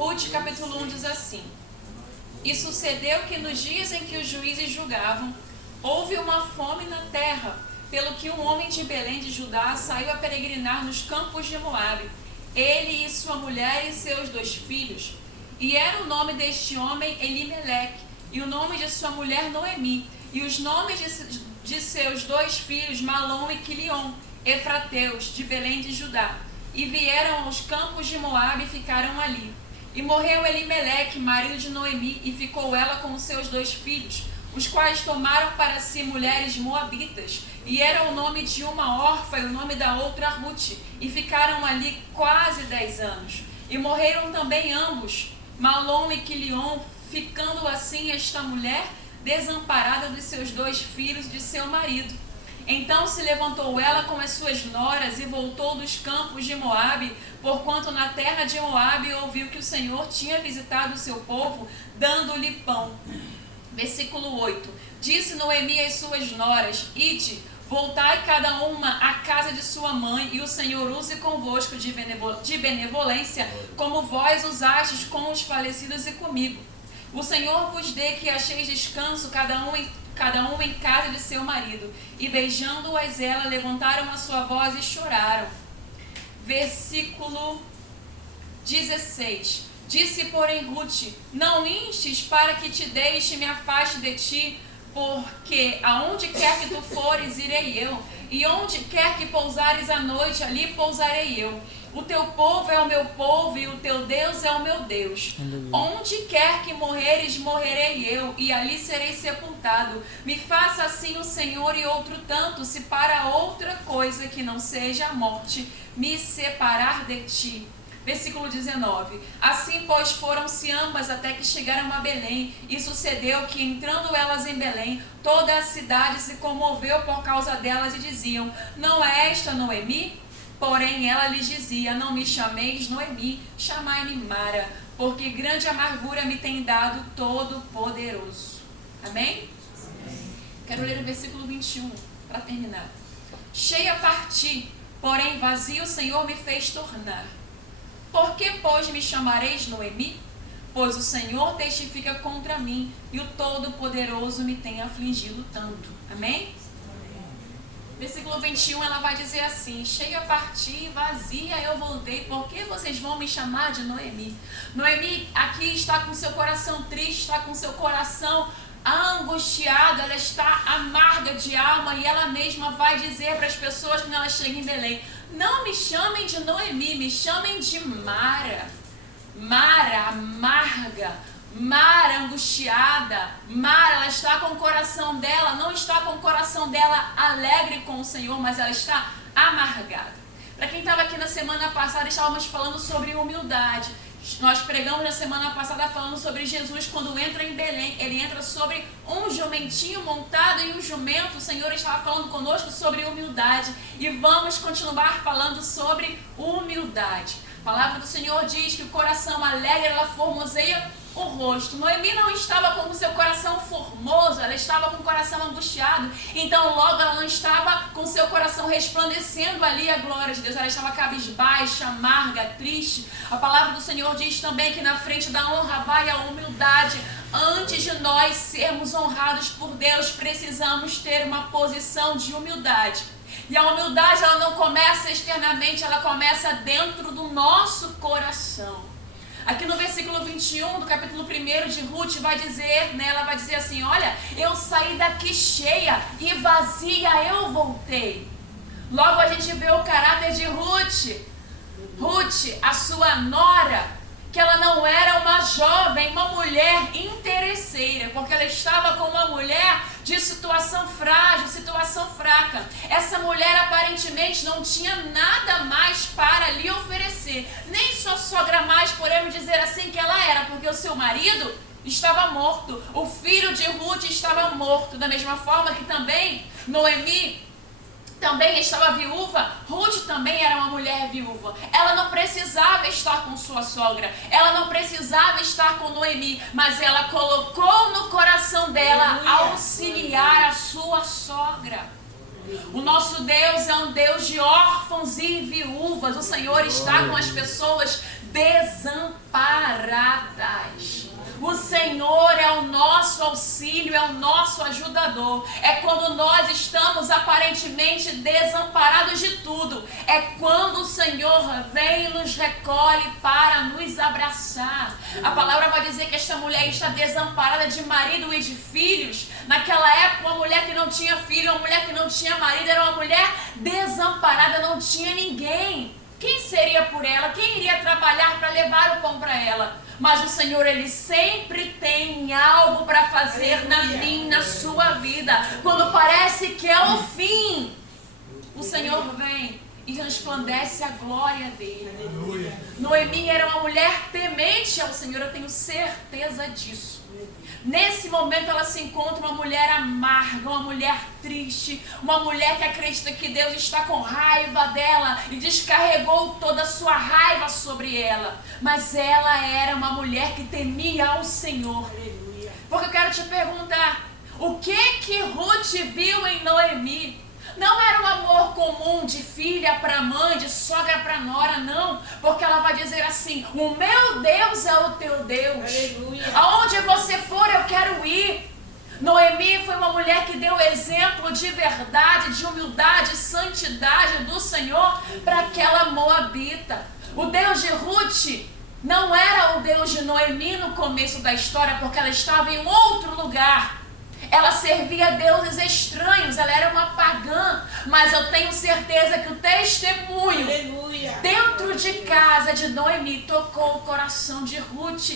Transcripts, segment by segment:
Ruth capítulo 1 diz assim: E sucedeu que nos dias em que os juízes julgavam, houve uma fome na terra, pelo que um homem de Belém de Judá saiu a peregrinar nos campos de Moabe, ele e sua mulher e seus 2 filhos. E era o nome deste homem Elimeleque, e o nome de sua mulher Noemi, e os nomes de seus 2 filhos Malom e Quilion, efrateus, de Belém de Judá. E vieram aos campos de Moabe e ficaram ali. E morreu Elimeleque, marido de Noemi, e ficou ela com os seus 2 filhos, os quais tomaram para si mulheres moabitas, e era o nome de uma órfã e o nome da outra Ruth, e ficaram ali quase 10 anos. E morreram também ambos, Malom e Quilion, ficando assim esta mulher desamparada dos seus 2 filhos de seu marido. Então se levantou ela com as suas noras e voltou dos campos de Moabe, porquanto na terra de Moabe ouviu que o Senhor tinha visitado o seu povo, dando-lhe pão. Versículo 8. Disse Noemi às suas noras: Ide, voltai cada uma à casa de sua mãe, e o Senhor use convosco de benevolência, como vós usastes com os falecidos e comigo. O Senhor vos dê que acheis descanso, cada uma em casa de seu marido. E beijando-as ela, levantaram a sua voz e choraram. Versículo 16. Disse, porém, Ruth: Não instes para que te deixe e me afaste de ti, porque aonde quer que tu fores, irei eu, e onde quer que pousares a noite, ali pousarei eu. O teu povo é o meu povo, e o teu Deus é o meu Deus. Onde quer que morreres, morrerei eu, e ali serei sepultado. Me faça assim o Senhor e outro tanto, se para outra coisa que não seja a morte me separar de ti. Versículo 19. Assim, pois, foram-se ambas até que chegaram a Belém, e sucedeu que, entrando elas em Belém, toda a cidade se comoveu por causa delas, e diziam: Não é esta Noemi? Porém ela lhes dizia: Não me chameis Noemi, chamai-me Mara, porque grande amargura me tem dado Todo-Poderoso. Amém? Quero ler o versículo 21, para terminar. Cheia parti, porém vazio o Senhor me fez tornar. Por que, pois, me chamareis Noemi? Pois o Senhor testifica contra mim, e o Todo-Poderoso me tem afligido tanto. Amém? Versículo 21, ela vai dizer assim: cheia parti, vazia eu voltei, por que vocês vão me chamar de Noemi? Noemi aqui está com seu coração triste, está com seu coração angustiado, ela está amarga de alma, e ela mesma vai dizer para as pessoas quando ela chega em Belém: Não me chamem de Noemi, me chamem de Mara. Mara, amarga, Mara, angustiada. Mara, ela está com o coração dela, não está com o coração dela alegre com o Senhor, mas ela está amargada. Para quem estava aqui na semana passada, estávamos falando sobre humildade. Nós pregamos na semana passada falando sobre Jesus quando entra em Belém. Ele entra sobre um jumentinho montado em um jumento. O Senhor estava falando conosco sobre humildade. E vamos continuar falando sobre humildade. A palavra do Senhor diz que o coração alegre, ela formoseia o rosto. Noemi não estava com o seu coração formoso, ela estava com o coração angustiado. Então logo ela não estava com o seu coração resplandecendo ali a glória de Deus. Ela estava cabisbaixa, amarga, triste. A palavra do Senhor diz também que na frente da honra vai a humildade. Antes de nós sermos honrados por Deus, precisamos ter uma posição de humildade. E a humildade, ela não começa externamente, ela começa dentro do nosso coração. Aqui no versículo 21 do capítulo 1 de Ruth vai dizer, né, ela vai dizer assim: olha, eu saí daqui cheia e vazia eu voltei. Logo a gente vê o caráter de Ruth. Ruth, a sua nora, que ela não era uma jovem, uma mulher interesseira, porque ela estava com uma mulher de situação frágil, situação fraca. Essa mulher aparentemente não tinha nada mais para lhe oferecer, nem sua sogra mais, podemos dizer assim que ela era, porque o seu marido estava morto, o filho de Ruth estava morto, da mesma forma que também Noemi também estava viúva. Ruth também era uma mulher viúva. Ela não precisava estar com sua sogra, ela não precisava estar com Noemi, mas ela colocou no coração dela auxiliar a sua sogra. O nosso Deus é um Deus de órfãos e viúvas. O Senhor está com as pessoas desamparadas. nosso auxílio, é o nosso ajudador. É quando nós estamos aparentemente desamparados de tudo. É quando o Senhor vem e nos recolhe para nos abraçar. A palavra vai dizer que esta mulher está desamparada de marido e de filhos. Naquela época, uma mulher que não tinha filho, uma mulher que não tinha marido, era uma mulher desamparada, não tinha ninguém. Quem seria por ela? Quem iria trabalhar para levar o pão para ela? Mas o Senhor, Ele sempre tem algo para fazer na minha, na sua vida. Quando parece que é o fim, o Senhor vem e resplandece a glória dele. Aleluia. Noemi era uma mulher temente ao Senhor, eu tenho certeza disso. Nesse momento ela se encontra uma mulher amarga, uma mulher triste, uma mulher que acredita que Deus está com raiva dela e descarregou toda a sua raiva sobre ela. Mas ela era uma mulher que temia ao Senhor. Porque eu quero te perguntar, o que Ruth viu em Noemi? Não era um amor comum de filha para mãe, de sogra para nora, não. Porque ela vai dizer assim, o meu Deus é o teu Deus. Aleluia. Aonde você for, eu quero ir. Noemi foi uma mulher que deu exemplo de verdade, de humildade, santidade do Senhor para aquela moabita. O Deus de Ruth não era o Deus de Noemi no começo da história, porque ela estava em outro lugar. Ela servia a deuses estranhos, ela era uma pagã, mas eu tenho certeza que o testemunho dentro de casa de Noemi tocou o coração de Ruth.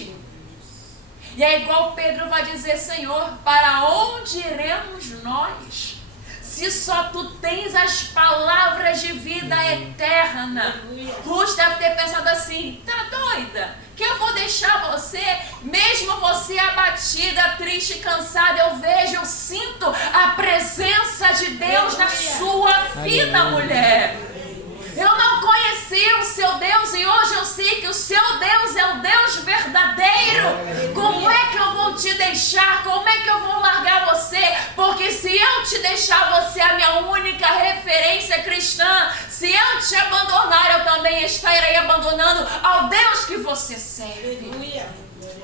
E é igual Pedro vai dizer, Senhor, para onde iremos nós? Se só tu tens as palavras de vida eterna. Ruth deve ter pensado assim, tá doida? Que eu vou deixar você, mesmo você abatida, triste, cansada, eu vejo, eu sinto a presença de Deus na sua vida, mulher. Eu não conhecia o seu Deus e hoje eu sei que o seu Deus é o Deus verdadeiro. Como é que eu vou te deixar? Como é que eu vou largar você? Porque se eu te deixar, você é a minha única referência cristã. Se eu te abandonar, eu também estarei abandonando ao Deus que você serve.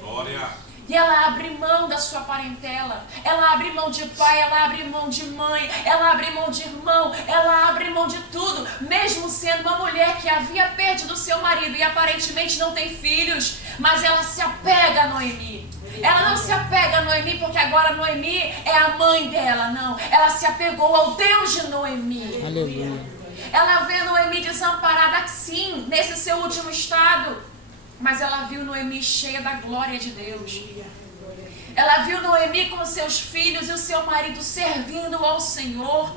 Glória. E ela abre mão da sua parentela, ela abre mão de pai, ela abre mão de mãe, ela abre mão de irmão, ela abre mão de tudo, mesmo sendo uma mulher que havia perdido seu marido e aparentemente não tem filhos, mas ela se apega a Noemi. Ela não se apega a Noemi porque agora Noemi é a mãe dela, não. Ela se apegou ao Deus de Noemi. Aleluia. Ela vê Noemi desamparada, sim, nesse seu último estado. Mas ela viu Noemi cheia da glória de Deus. Ela viu Noemi com seus filhos e o seu marido servindo ao Senhor.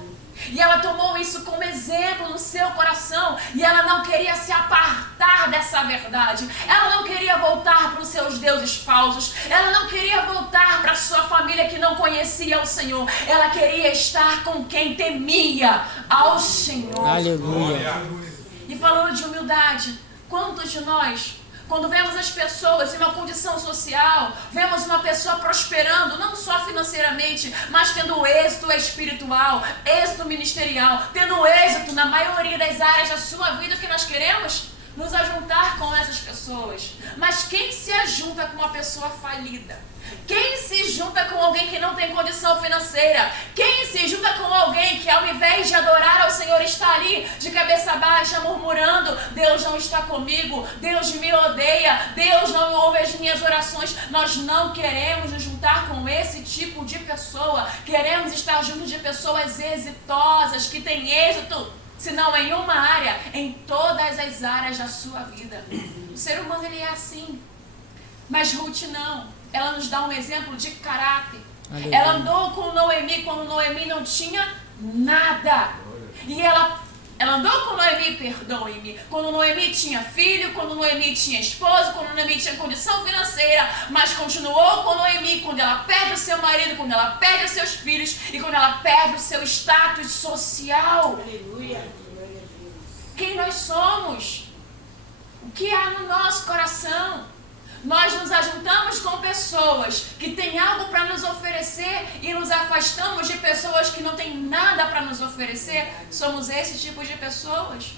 E ela tomou isso como exemplo no seu coração. E ela não queria se apartar dessa verdade. Ela não queria voltar para os seus deuses falsos. Ela não queria voltar para a sua família que não conhecia o Senhor. Ela queria estar com quem temia ao Senhor. Aleluia. E falando de humildade, quantos de nós, quando vemos as pessoas em uma condição social, vemos uma pessoa prosperando, não só financeiramente, mas tendo êxito espiritual, êxito ministerial, tendo êxito na maioria das áreas da sua vida, o que nós queremos? Nos ajuntar com essas pessoas. Mas quem se ajunta com uma pessoa falida? Quem se junta com alguém que não tem condição financeira? Quem se junta com alguém que ao invés de adorar ao Senhor está ali de cabeça baixa murmurando, Deus não está comigo, Deus me odeia, Deus não ouve as minhas orações? Nós não queremos nos juntar com esse tipo de pessoa. Queremos estar junto de pessoas exitosas, que têm êxito, se não em uma área, em todas as áreas da sua vida. O ser humano, ele é assim. Mas Ruth não. Ela nos dá um exemplo de caráter. Aleluia. Ela andou com Noemi quando Noemi não tinha nada. E ela andou com Noemi, perdoe-me, quando Noemi tinha filho, quando Noemi tinha esposo, quando Noemi tinha condição financeira, mas continuou com Noemi quando ela perde o seu marido, quando ela perde os seus filhos e quando ela perde o seu status social. Aleluia. Quem nós somos? O que há no nosso coração? Nós nos ajuntamos com pessoas que têm algo para nos oferecer e nos afastamos de pessoas que não têm nada para nos oferecer. Somos esse tipo de pessoas?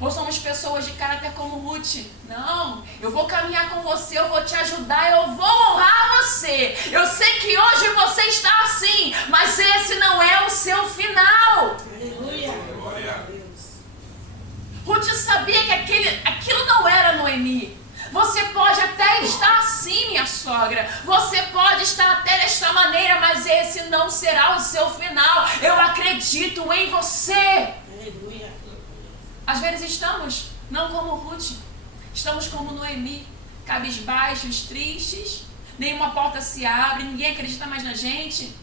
Ou somos pessoas de caráter como Ruth? Não, eu vou caminhar com você, eu vou te ajudar, eu vou honrar você. você. Eu sei que hoje você está assim, mas esse não é o seu final. Aleluia. Ruth sabia que aquilo não era Noemi. Você pode até estar assim, minha sogra. Você pode estar até desta maneira, mas esse não será o seu final. Eu acredito em você. Aleluia. Às vezes estamos, não como Ruth, estamos como Noemi, cabisbaixos, tristes, nenhuma porta se abre, ninguém acredita mais na gente,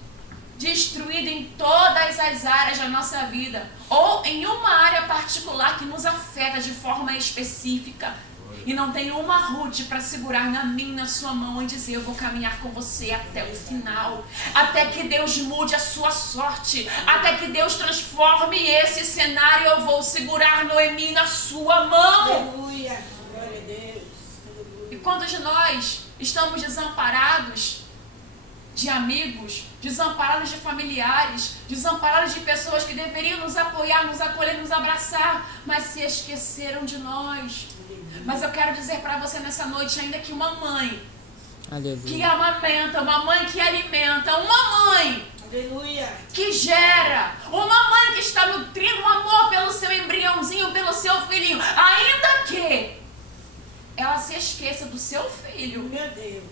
destruído em todas as áreas da nossa vida, ou em uma área particular que nos afeta de forma específica. E não tem uma Ruth para segurar na minha, na sua mão e dizer: eu vou caminhar com você até o final. Até que Deus mude a sua sorte. Até que Deus transforme esse cenário. Eu vou segurar Noemi na sua mão. Aleluia. Glória a Deus. Aleluia. E quando nós estamos desamparados de amigos, desamparados de familiares, desamparados de pessoas que deveriam nos apoiar, nos acolher, nos abraçar, mas se esqueceram de nós. Mas eu quero dizer para você nessa noite, ainda que uma mãe que amamenta, uma mãe que alimenta, uma mãe Aleluia. que gera, uma mãe que está nutrindo amor pelo seu embriãozinho, pelo seu filhinho, ainda que ela se esqueça do seu filho, Meu Deus.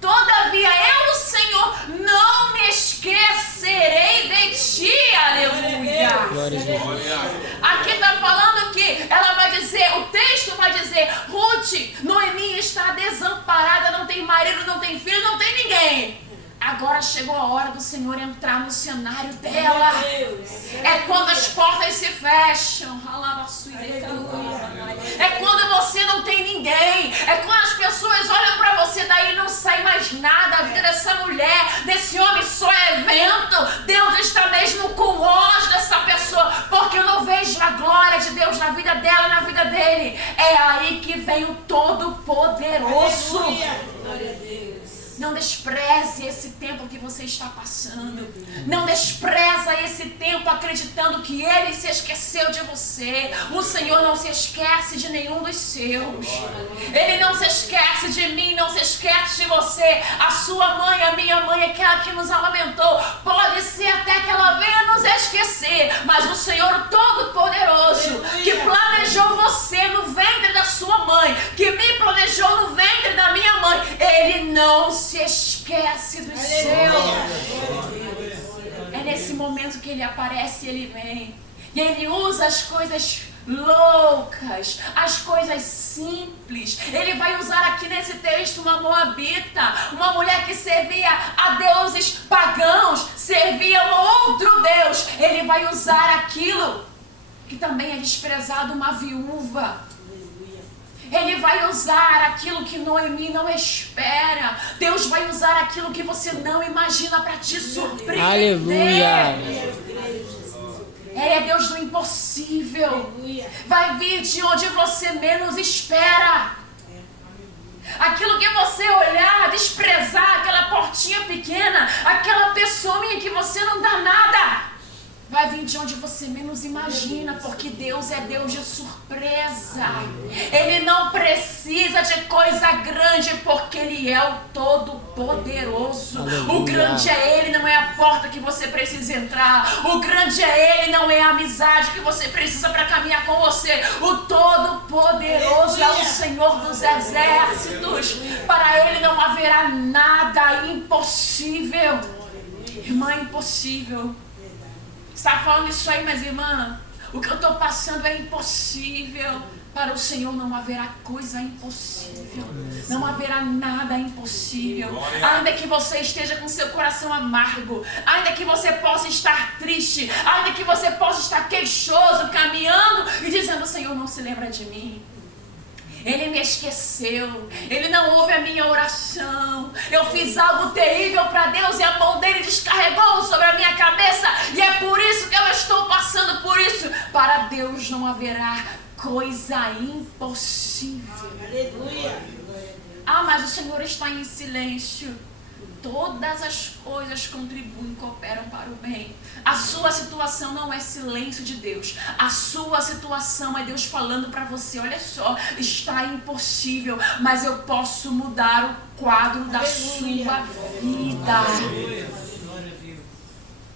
todavia eu, Senhor, não me esquecerei de ti. Aleluia. Glória a Deus. Aqui está falando que ela vai dizer, o texto vai dizer: Ruth, Noemi está desamparada, não tem marido, não tem filho, não tem ninguém. Agora chegou a hora do Senhor entrar no cenário dela. É quando as portas se fecham. É quando você não tem ninguém. É quando as pessoas olham para você, daí não sai mais nada. A vida dessa mulher, desse homem, só é evento. Deus está mesmo com ódio dessa pessoa, porque eu não vejo a glória de Deus na vida dela, na vida dele. É aí que vem o Todo-Poderoso. Glória a Deus. Não despreze esse tempo que você está passando. Não despreza esse tempo acreditando que Ele se esqueceu de você. O Senhor não se esquece de nenhum dos seus. Ele não se esquece de mim, não se esquece de você. A sua mãe, a minha mãe, aquela que nos amamentou, pode ser até que ela venha nos esquecer, mas o Senhor o Todo-Poderoso, que planejou você no ventre da sua mãe, que me planejou no ventre da minha mãe, Ele não se esquece dos seus. É nesse momento que Ele aparece e Ele vem. E Ele usa as coisas loucas, as coisas simples. Ele vai usar aqui nesse texto uma moabita, uma mulher que servia a deuses pagãos, servia a um outro Deus. Ele vai usar aquilo que também é desprezado, uma viúva. Ele vai usar aquilo que Noemi não espera. Deus vai usar aquilo que você não imagina para te surpreender. Aleluia. Ele é Deus do impossível. Vai vir de onde você menos espera. Aquilo que você olhar, desprezar, aquela portinha pequena, aquela pessoinha que você não dá nada, vai vir de onde você menos imagina, porque Deus é Deus de surpresa. Ele não precisa de coisa grande, porque Ele é o Todo-Poderoso. O grande é Ele, não é a porta que você precisa entrar. O grande é Ele, não é a amizade que você precisa para caminhar com você. O Todo-Poderoso é o Senhor dos exércitos. Para Ele não haverá nada impossível. Irmã, é impossível. Está falando isso aí, mas irmã, o que eu estou passando é impossível. Para o Senhor não haverá coisa impossível. Não haverá nada impossível. Ainda que você esteja com seu coração amargo, ainda que você possa estar triste, ainda que você possa estar queixoso, caminhando e dizendo: o Senhor não se lembra de mim. Ele me esqueceu, Ele não ouve a minha oração. Eu fiz algo terrível para Deus e a mão dele descarregou sobre a minha cabeça, e é por isso que eu estou passando por isso. Para Deus não haverá coisa impossível. Aleluia. Ah, mas o Senhor está em silêncio. todas as coisas contribuem e cooperam para o bem. A sua situação não é silêncio de Deus. A sua situação é Deus falando para você: olha só, está impossível, mas eu posso mudar o quadro da sua vida.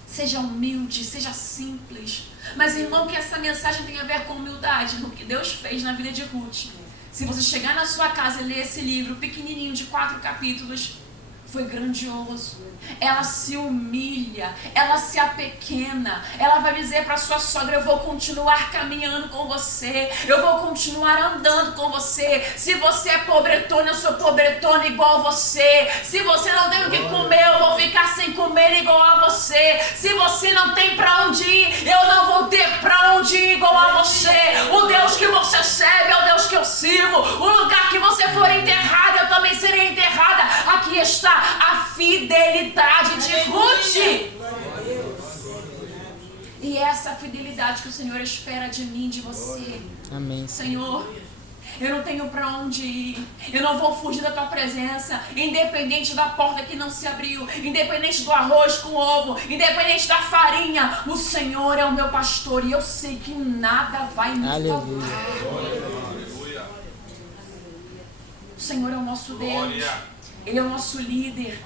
Seja humilde, seja simples. Mas, irmão, que essa mensagem tem a ver com humildade, no que Deus fez na vida de Ruth. Se você chegar na sua casa e ler esse livro pequenininho de 4 capítulos, foi grandioso. Ela se humilha, ela se apequena, ela vai dizer para sua sogra: eu vou continuar caminhando com você, eu vou continuar andando com você. Se você é pobretona, eu sou pobretona igual a você. Se você não tem o que comer, eu vou ficar sem comer igual a você. Se você não tem para onde ir, eu não vou ter para onde ir igual a você. O Deus que você serve é o Deus que eu sirvo. O lugar que você for enterrada, eu também serei enterrada. Aqui está a fidelidade de Ruth. E essa fidelidade que o Senhor espera de mim, de você. Amém. Senhor, eu não tenho para onde ir, eu não vou fugir da tua presença, independente da porta que não se abriu, independente do arroz com ovo, independente da farinha, o Senhor é o meu pastor e eu sei que nada vai me faltar. O Senhor é o nosso Deus, Ele é o nosso líder.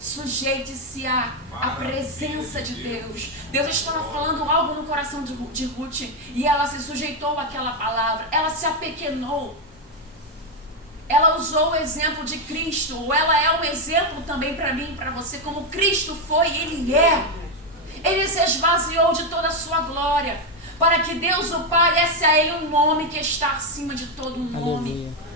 Sujeite-se à presença de Deus. Deus estava falando algo no coração de Ruth e ela se sujeitou àquela palavra. Ela se apequenou. Ela usou o exemplo de Cristo. Ela é um exemplo também para mim e para você, como Cristo foi e Ele é. Ele se esvaziou de toda a sua glória para que Deus o Pai desse a Ele um nome que está acima de todo nome. Aleluia.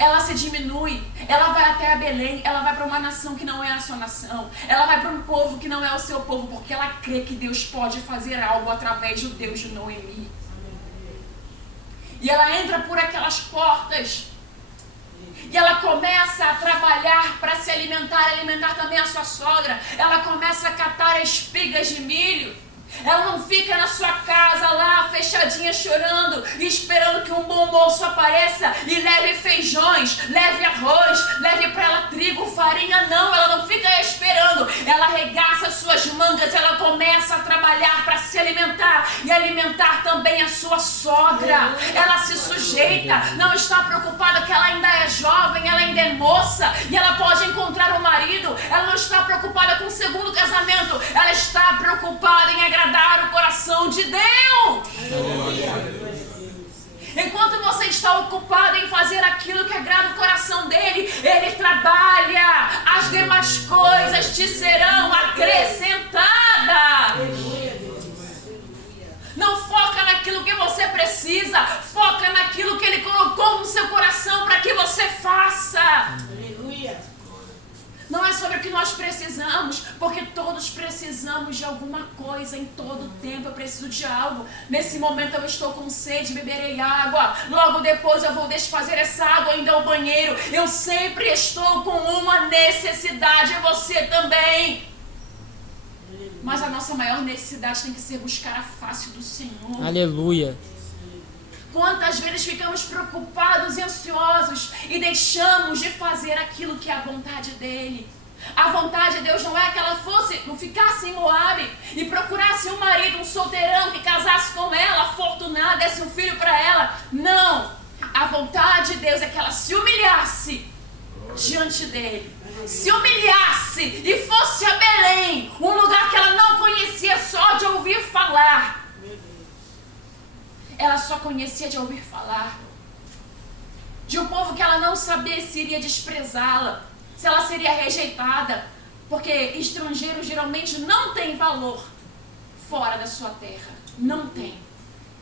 Ela se diminui, ela vai até a Belém, ela vai para uma nação que não é a sua nação, ela vai para um povo que não é o seu povo, porque ela crê que Deus pode fazer algo através do Deus de Noemi. E ela entra por aquelas portas e ela começa a trabalhar para se alimentar também a sua sogra. Ela começa a catar espigas de milho. Ela não fica na sua casa lá, fechadinha, chorando e esperando que um bom moço apareça e leve feijões, leve arroz, leve para ela trigo, farinha. Não, ela não fica esperando. Ela arregaça suas mangas, ela começa a trabalhar para se alimentar e alimentar também a sua sogra. Ela se sujeita, não está preocupada que ela ainda é jovem, ela ainda é moça e ela pode encontrar um marido. Ela não está preocupada com o segundo casamento, ela está preocupada em agradar o coração de Deus. Enquanto você está ocupado em fazer aquilo que agrada o coração dele, ele trabalha. As demais coisas te serão acrescentadas. Não foca naquilo que você precisa, foca naquilo que ele colocou no seu coração para que você faça. Aleluia. Não é sobre o que nós precisamos, porque todos precisamos de alguma coisa em todo tempo. Eu preciso de algo. Nesse momento eu estou com sede, beberei água. Logo depois eu vou desfazer essa água ainda ao banheiro. Eu sempre estou com uma necessidade, e você também. Mas a nossa maior necessidade tem que ser buscar a face do Senhor. Aleluia. Quantas vezes ficamos preocupados e ansiosos e deixamos de fazer aquilo que é a vontade dele. A vontade de Deus não é que ela não ficasse em Moabe e procurasse um marido, um solteirão que casasse com ela, afortunada, desse um filho para ela. Não! A vontade de Deus é que ela se humilhasse diante dele. Se humilhasse e fosse a Belém, um lugar que ela não conhecia, só de ouvir falar. Ela só conhecia de ouvir falar. De um povo que ela não sabia se iria desprezá-la, se ela seria rejeitada. Porque estrangeiro geralmente não tem valor fora da sua terra. Não tem.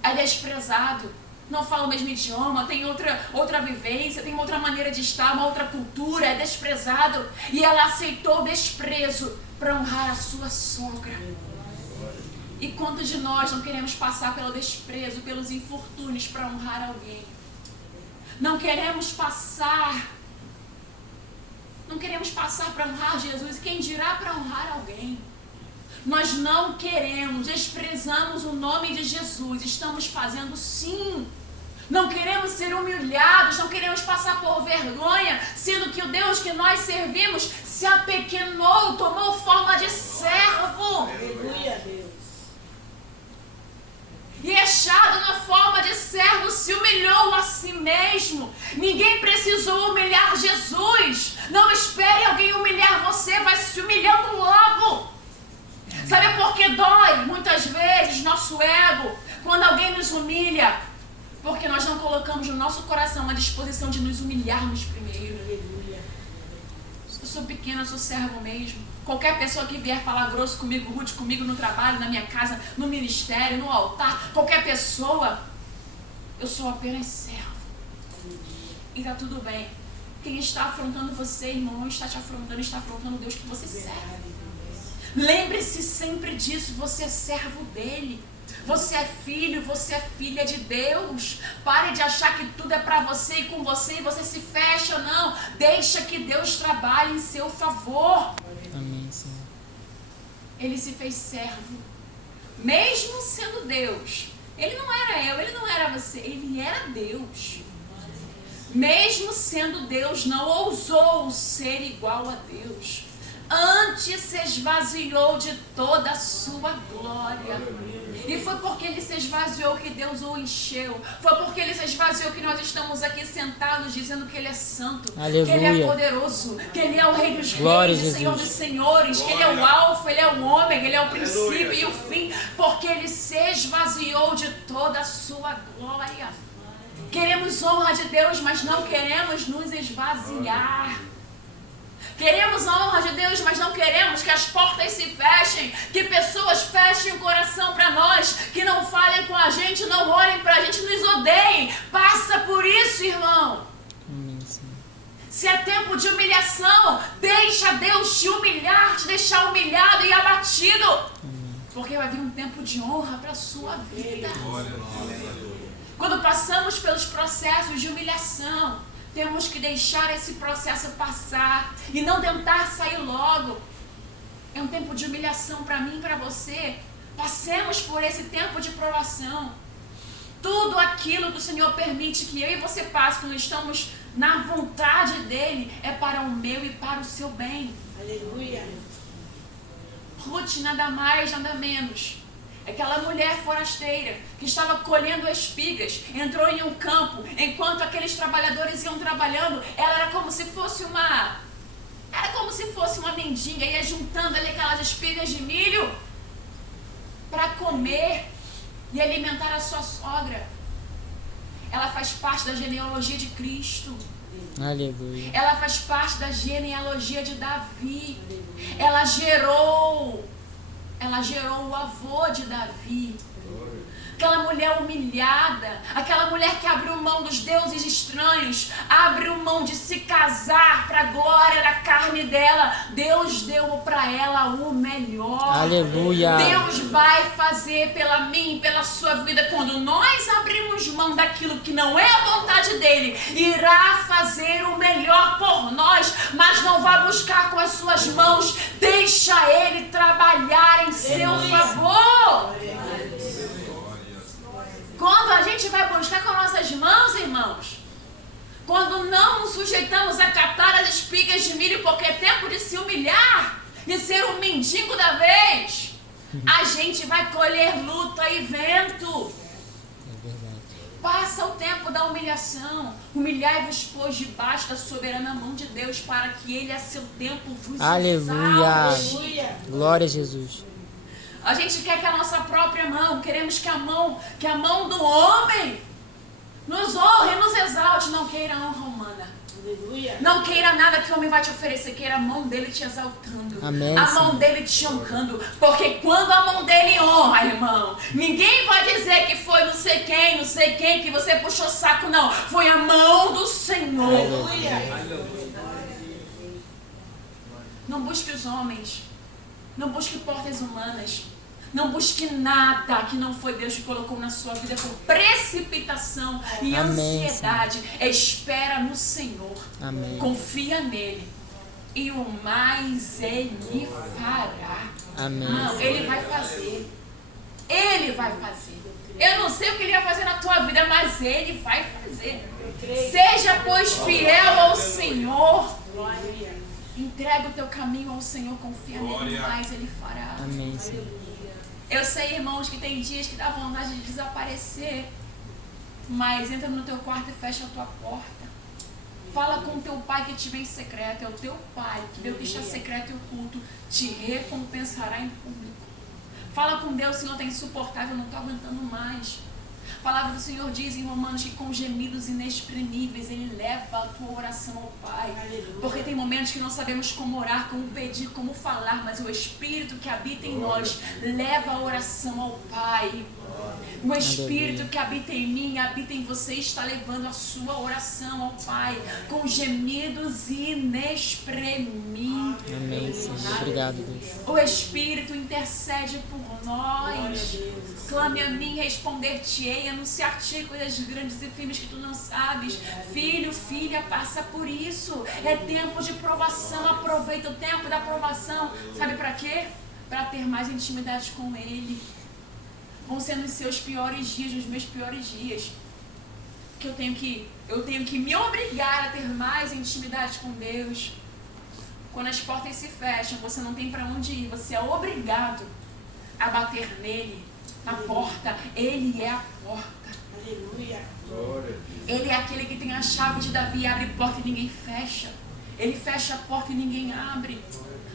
É desprezado. Não fala o mesmo idioma, tem outra vivência, tem outra maneira de estar, uma outra cultura, é desprezado. E ela aceitou o desprezo para honrar a sua sogra. E quantos de nós não queremos passar pelo desprezo, pelos infortúnios para honrar alguém? Não queremos passar para honrar Jesus, e quem dirá para honrar alguém? Nós não queremos, desprezamos o nome de Jesus, estamos fazendo sim. Não queremos ser humilhados, não queremos passar por vergonha, sendo que o Deus que nós servimos se apequenou, tomou forma de servo. Aleluia, Deus. E achado na forma de servo, se humilhou a si mesmo. Ninguém precisou humilhar Jesus. Não espere alguém humilhar você, vai se humilhando logo. Sabe por que dói muitas vezes nosso ego quando alguém nos humilha? Porque nós não colocamos no nosso coração a disposição de nos humilharmos primeiro. Aleluia. Eu sou pequena, eu sou servo mesmo. Qualquer pessoa que vier falar grosso comigo, rude comigo no trabalho, na minha casa, no ministério, no altar, qualquer pessoa, eu sou apenas servo. E tá tudo bem. Quem está afrontando você, irmão, não está te afrontando, está afrontando o Deus que você serve. Lembre-se sempre disso, você é servo dele. Você é filho, você é filha de Deus. Pare de achar que tudo é para você e com você e você se fecha, não. Deixa que Deus trabalhe em seu favor. Amém, Senhor. Ele se fez servo, mesmo sendo Deus. Ele não era eu, ele não era você, ele era Deus. Mesmo sendo Deus, não ousou ser igual a Deus. Antes se esvaziou de toda a sua glória. E foi porque ele se esvaziou que Deus o encheu. Foi porque ele se esvaziou que nós estamos aqui sentados dizendo que ele é santo. Aleluia. Que ele é poderoso. Que ele é o rei dos Glória reis, o Senhor dos senhores. Que ele é o alfa, ele é o ômega, ele é o princípio e o fim. Porque ele se esvaziou de toda a sua glória. Queremos honra de Deus, mas não queremos nos esvaziar. Queremos a honra de Deus, mas não queremos que as portas se fechem, que pessoas fechem o coração para nós, que não falem com a gente, não olhem para a gente, nos odeiem. Passa por isso, irmão. Amém, Senhor. Se é tempo de humilhação, deixa Deus te humilhar, te deixar humilhado e abatido. Amém. Porque vai vir um tempo de honra para a sua vida. Quando passamos pelos processos de humilhação, temos que deixar esse processo passar e não tentar sair logo. É um tempo de humilhação para mim e para você. Passemos por esse tempo de provação. Tudo aquilo que o Senhor permite que eu e você passe quando estamos na vontade dEle é para o meu e para o seu bem. Aleluia. Ruth, nada mais, nada menos. Aquela mulher forasteira que estava colhendo espigas, entrou em um campo, enquanto aqueles trabalhadores iam trabalhando, ela era como se fosse uma mendiga, ia juntando ali aquelas espigas de milho para comer e alimentar a sua sogra. Ela faz parte da genealogia de Cristo. Aleluia. Ela faz parte da genealogia de Davi. Ela gerou o avô de Davi. Aquela mulher humilhada, aquela mulher que abriu mão dos deuses estranhos, abriu mão de se casar para a glória da carne dela. Deus deu para ela o melhor. Aleluia. Deus vai fazer pela mim, pela sua vida, quando nós abrimos mão daquilo que não é a vontade dele, irá fazer o melhor por nós, mas não vai buscar com as suas mãos. Deixa ele trabalhar em seu favor. Quando a gente vai buscar com nossas mãos, irmãos, quando não nos sujeitamos a catar as espigas de milho porque é tempo de se humilhar e ser o mendigo da vez, a gente vai colher luta e vento. É verdade. Passa o tempo da humilhação. Humilhai-vos, pois, debaixo da soberana mão de Deus, para que ele a seu tempo vos Aleluia. exalte. Aleluia. Glória a Jesus. A gente quer que a nossa própria mão, queremos que a mão do homem nos honre, nos exalte. Não queira honra humana. Aleluia. Não queira nada que o homem vai te oferecer. Queira a mão dele te exaltando. Amém, a Senhor. mão dele te honrando. Porque quando a mão dele honra, irmão, ninguém vai dizer que foi não sei quem, que você puxou saco, não. Foi a mão do Senhor. Aleluia. Não busque os homens. Não busque portas humanas. Não busque nada que não foi Deus que colocou na sua vida por precipitação e Amém, ansiedade. Espera no Senhor. Amém. Confia nele. E o mais ele fará. Amém. Não, ele vai fazer. Ele vai fazer. Eu não sei o que Ele vai fazer na tua vida, mas Ele vai fazer. Seja, pois, fiel ao Senhor. Entrega o teu caminho ao Senhor, confia nele, mais Ele fará. Amém, Senhor. Eu sei, irmãos, que tem dias que dá vontade de desaparecer, mas entra no teu quarto e fecha a tua porta. Fala com o teu pai que te vê em secreto. É o teu pai que vê o que está secreto e oculto, te recompensará em público. Fala com Deus, Senhor, está insuportável, eu não estou aguentando mais. A palavra do Senhor diz em Romanos que com gemidos inexprimíveis Ele leva a tua oração ao Pai. Porque tem momentos que não sabemos como orar, como pedir, como falar, mas o Espírito que habita em nós leva a oração ao Pai. O Espírito que habita em mim, habita em você, está levando a sua oração ao Pai com gemidos inexprimíveis. Amém, Senhor. Obrigado, Deus. O Espírito intercede por nós. Clame a mim, responder-te-ei, anunciar-te coisas grandes e firmes que tu não sabes. Filho, filha, passa por isso. É tempo de provação, aproveita o tempo da provação. Sabe para quê? Para ter mais intimidade com Ele. Vão ser nos seus piores dias, nos meus piores dias, que eu tenho que me obrigar a ter mais intimidade com Deus. Quando as portas se fecham, você não tem para onde ir, você é obrigado a bater nele, na porta. Ele é a porta. Aleluia. Ele é aquele que tem a chave de Davi, abre porta e ninguém fecha. Ele fecha a porta e ninguém abre.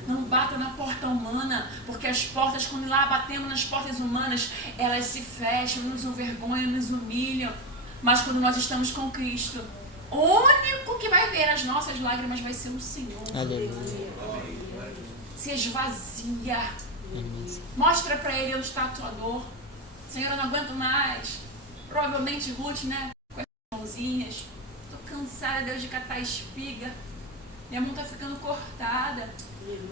Não bata na porta humana, porque as portas, quando lá batemos nas portas humanas, elas se fecham, nos envergonham, nos humilham. Mas quando nós estamos com Cristo, o único que vai ver as nossas lágrimas vai ser o Senhor. Aleluia. Se esvazia. Amém. Mostra para Ele onde está a tua dor. Senhor, eu não aguento mais. Provavelmente Ruth, né? Com as mãozinhas. Estou cansada, Deus, de catar espiga. Minha mão está ficando cortada.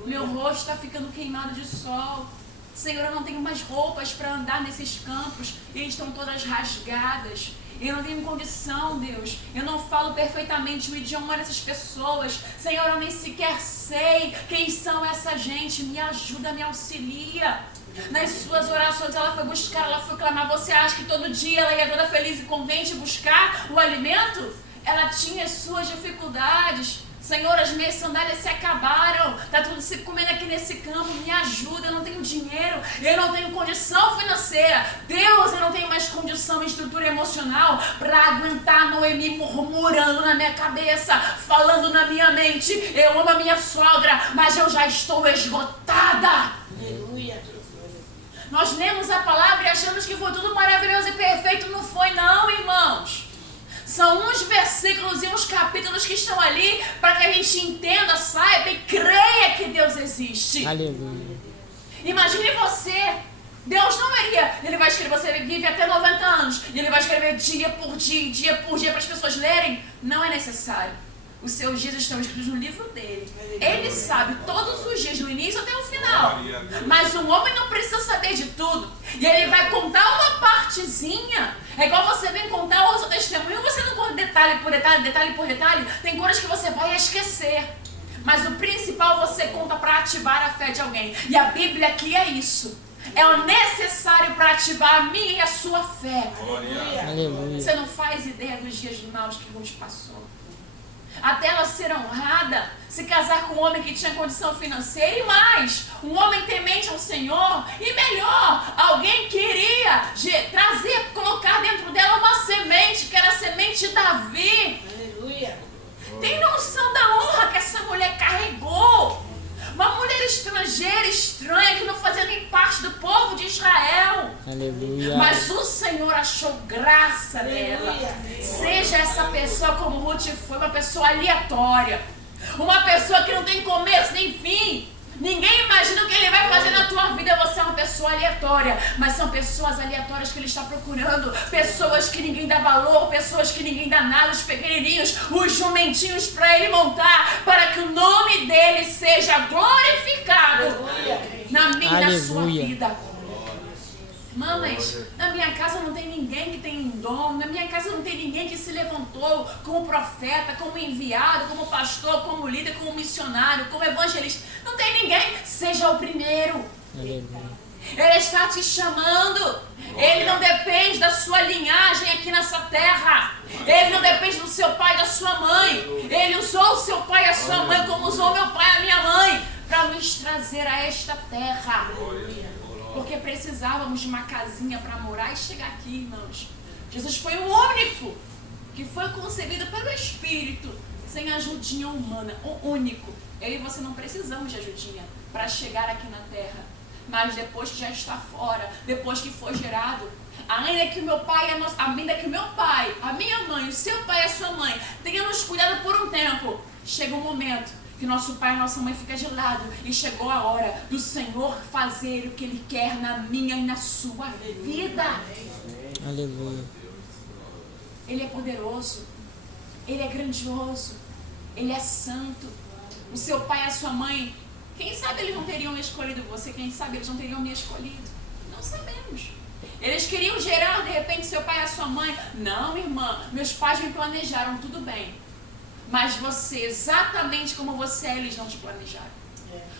Meu rosto está ficando queimado de sol. Senhor, eu não tenho mais roupas para andar nesses campos. E estão todas rasgadas. Eu não tenho condição, Deus. Eu não falo perfeitamente o idioma dessas pessoas. Senhor, eu nem sequer sei quem são essa gente. Me ajuda, me auxilia. Nas suas orações ela foi buscar, ela foi clamar. Você acha que todo dia ela ia toda feliz e contente buscar o alimento? Ela tinha as suas dificuldades. Senhor, as minhas sandálias se acabaram, está tudo se comendo aqui nesse campo, me ajuda, eu não tenho dinheiro, eu não tenho condição financeira. Deus, eu não tenho mais condição e estrutura emocional para aguentar Noemi murmurando na minha cabeça, falando na minha mente, eu amo a minha sogra, mas eu já estou esgotada. Aleluia. Nós lemos a palavra e achamos que foi tudo maravilhoso e perfeito, não foi não, irmãos. São uns versículos e uns capítulos que estão ali para que a gente entenda, saiba e creia que Deus existe. Aleluia. Imagine você, Deus não iria, Ele vai escrever, você vive até 90 anos, e Ele vai escrever dia por dia para as pessoas lerem. Não é necessário. Os seus dias estão escritos no livro dele. Ele sabe todos os dias, do início até o final. Mas um homem não precisa saber de tudo. E ele vai contar uma partezinha. É igual você vem contar o seu testemunho, você não conta detalhe por detalhe, detalhe por detalhe. Tem coisas que você vai esquecer. Mas o principal você conta para ativar a fé de alguém. E a Bíblia aqui é isso. É o necessário para ativar a minha e a sua fé. Aleluia. Você não faz ideia dos dias maus que Ruth passou. Até ela ser honrada, se casar com um homem que tinha condição financeira e mais, um homem temente ao Senhor, e melhor, alguém queria trazer, colocar dentro dela uma semente, que era a semente de Davi. Aleluia. Tem noção da honra que essa mulher carregou? Uma mulher estrangeira, estranha, que não fazia nem parte do povo de Israel. Aleluia. Mas o Senhor achou graça nela. Seja essa pessoa como Ruth foi, uma pessoa aleatória. Uma pessoa que não tem começo nem fim. Ninguém imagina o que Ele vai fazer na tua vida. Você é uma pessoa aleatória. Mas são pessoas aleatórias que Ele está procurando. Pessoas que ninguém dá valor. Pessoas que ninguém dá nada. Os pequenininhos, os jumentinhos para Ele montar. Para que o nome dEle seja glorificado na minha e na sua vida. Mamães, na minha casa não tem ninguém que tem um dom. Na minha casa não tem ninguém que se levantou como profeta, como enviado, como pastor, como líder, como missionário, como evangelista. Não tem ninguém. Seja o primeiro. Aleluia. Ele está te chamando. Ele não depende da sua linhagem aqui nessa terra. Ele não depende do seu pai e da sua mãe. Ele usou o seu pai e a sua mãe como usou meu pai e a minha mãe para nos trazer a esta terra. Porque precisávamos de uma casinha para morar e chegar aqui, irmãos. Jesus foi o único que foi concebido pelo Espírito, sem ajudinha humana. O único. Eu e você não precisamos de ajudinha para chegar aqui na terra. Mas depois que já está fora, depois que foi gerado, ainda que o meu pai, a minha mãe, o seu pai e a sua mãe tenham nos cuidado por um tempo, chega um momento que nosso pai e nossa mãe ficam de lado e chegou a hora do Senhor fazer o que Ele quer na minha e na sua vida. Aleluia. Ele é poderoso, Ele é grandioso, Ele é santo. O seu pai e a sua mãe, quem sabe eles não teriam escolhido você, quem sabe eles não teriam me escolhido. Não sabemos. Eles queriam gerar, de repente, seu pai e a sua mãe. Não, irmã, meus pais me planejaram, tudo bem. Mas você, exatamente como você é, eles não te planejaram.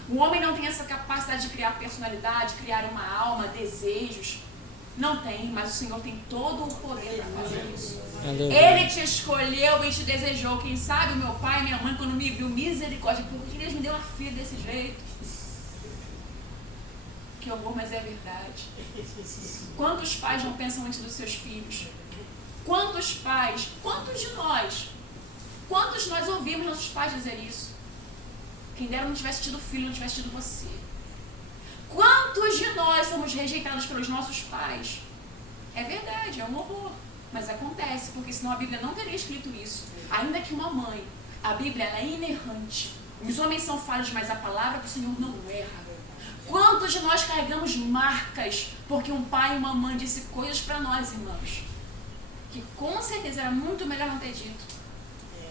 O homem não tem essa capacidade de criar personalidade, criar uma alma, desejos. Não tem, mas o Senhor tem todo o poder para fazer isso. Ele te escolheu e te desejou. Quem sabe o meu pai e minha mãe, quando me viu, misericórdia, porque Deus me deu uma filha desse jeito. Que horror, mas é verdade. Quantos pais não pensam antes dos seus filhos? Quantos pais, quantos de nós ouvimos nossos pais dizer isso? Quem dera não tivesse tido filho, não tivesse tido você. Quantos de nós somos rejeitados pelos nossos pais? É verdade, é um horror. Mas acontece, porque senão a Bíblia não teria escrito isso. Ainda que uma mãe, a Bíblia ela é inerrante. Os homens são falhos, mas a palavra do Senhor não erra. Quantos de nós carregamos marcas porque um pai e uma mãe disse coisas para nós, irmãos, que com certeza era muito melhor não ter dito.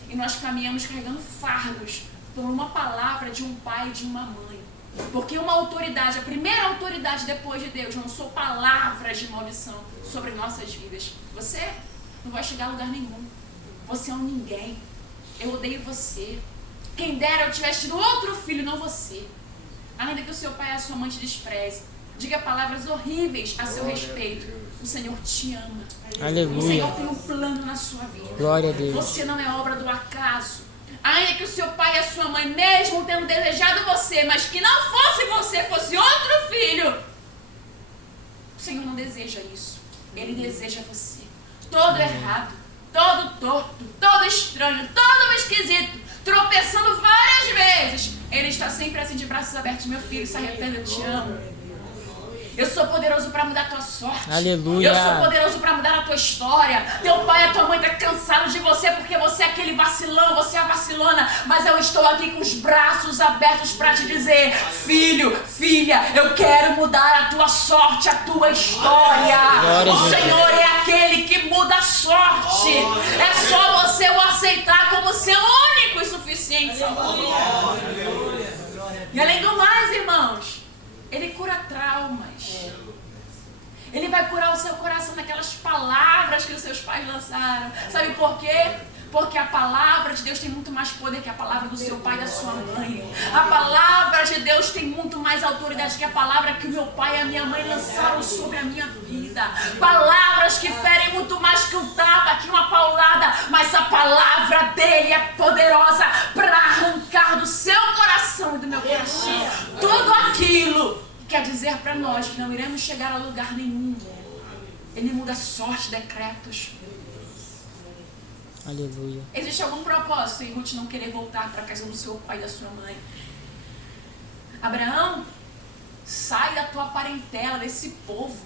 E nós caminhamos carregando fardos por uma palavra de um pai e de uma mãe. Porque uma autoridade, a primeira autoridade depois de Deus, lançou palavras de maldição sobre nossas vidas. Você não vai chegar a lugar nenhum. Você é um ninguém. Eu odeio você. Quem dera eu tivesse tido outro filho, não você. Ainda que o seu pai e a sua mãe te despreze, diga palavras horríveis a seu respeito. O Senhor te ama. Aleluia. O Senhor tem um plano na sua vida. Glória a Deus. Você não é obra do acaso. Ainda que o seu pai e a sua mãe, mesmo tendo desejado você, mas que não fosse você, fosse outro filho, o Senhor não deseja isso. Ele deseja você. Todo errado, todo torto, todo estranho, todo esquisito, tropeçando várias vezes. Ele está sempre assim de braços abertos. Meu filho, se arrependa, eu te amo. Eu sou poderoso para mudar a tua sorte. Aleluia. Eu sou poderoso para mudar a tua história. Teu pai e a tua mãe estão cansados de você porque você é aquele vacilão, você é a vacilona. Mas eu estou aqui com os braços abertos para te dizer: filho, filha, eu quero mudar a tua sorte, a tua história. O Senhor é aquele que muda a sorte. É só você o aceitar como seu único e suficiente Salvador. E além do mais, irmãos, Ele cura traumas. Ele vai curar o seu coração naquelas palavras que os seus pais lançaram. Sabe por quê? Porque a palavra de Deus tem muito mais poder que a palavra do seu pai e da sua mãe. A palavra de Deus tem muito mais autoridade que a palavra que o meu pai e a minha mãe lançaram sobre a minha vida. Palavras que ferem muito mais que um tapa, que uma paulada. Mas a palavra dele é poderosa para arrancar do seu coração e do meu coração tudo aquilo que quer dizer para nós que não iremos chegar a lugar nenhum. Ele muda sorte, decretos. Aleluia. Existe algum propósito em Ruth não querer voltar para a casa do seu pai e da sua mãe? Abraão, sai da tua parentela, desse povo.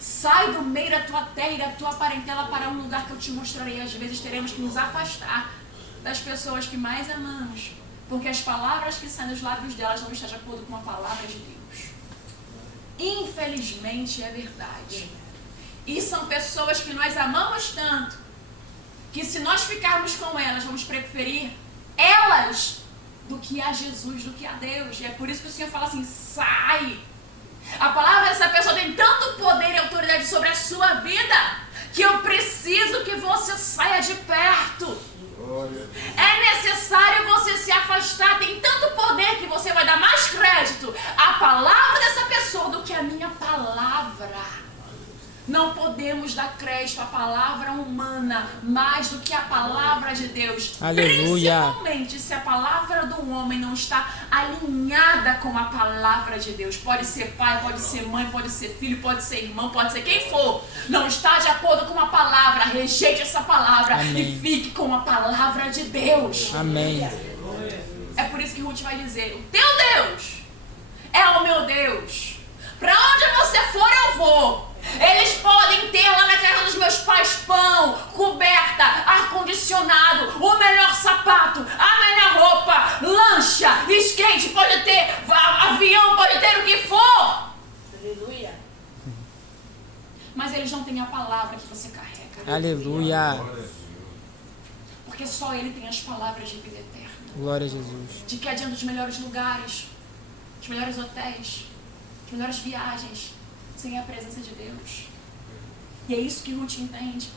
Sai do meio da tua terra e da tua parentela para um lugar que eu te mostrarei. Às vezes teremos que nos afastar das pessoas que mais amamos, porque as palavras que saem dos lábios delas não estão de acordo com a palavra de Deus. Infelizmente é verdade. E são pessoas que nós amamos tanto, que se nós ficarmos com elas, vamos preferir elas do que a Jesus, do que a Deus. E é por isso que o Senhor fala assim: sai. A palavra dessa pessoa tem tanto poder e autoridade sobre a sua vida, que eu preciso que você saia de perto. É necessário você se afastar. Tem tanto poder que você vai dar mais crédito à palavra dessa pessoa do que a minha palavra. podemos dar crédito à palavra humana mais do que à palavra de Deus. Aleluia. Principalmente se a palavra do homem não está alinhada com a palavra de Deus. Pode ser pai, pode ser mãe, pode ser filho, pode ser irmão, pode ser quem for. Não está de acordo com a palavra. Rejeite essa palavra. Amém. E fique com a palavra de Deus. Amém. É por isso que Ruth vai dizer: o teu Deus é o meu Deus. Para onde você for, eu vou. Eles podem ter lá na casa dos meus pais pão, coberta, ar-condicionado, o melhor sapato, a melhor roupa, lancha, skate, pode ter, avião, pode ter o que for. Aleluia. Mas eles não têm a palavra que você carrega. Aleluia. Porque só Ele tem as palavras de vida eterna. Glória a Jesus. De que adianta os melhores lugares, os melhores hotéis, as melhores viagens, sem a presença de Deus. E é isso que Ruth entende.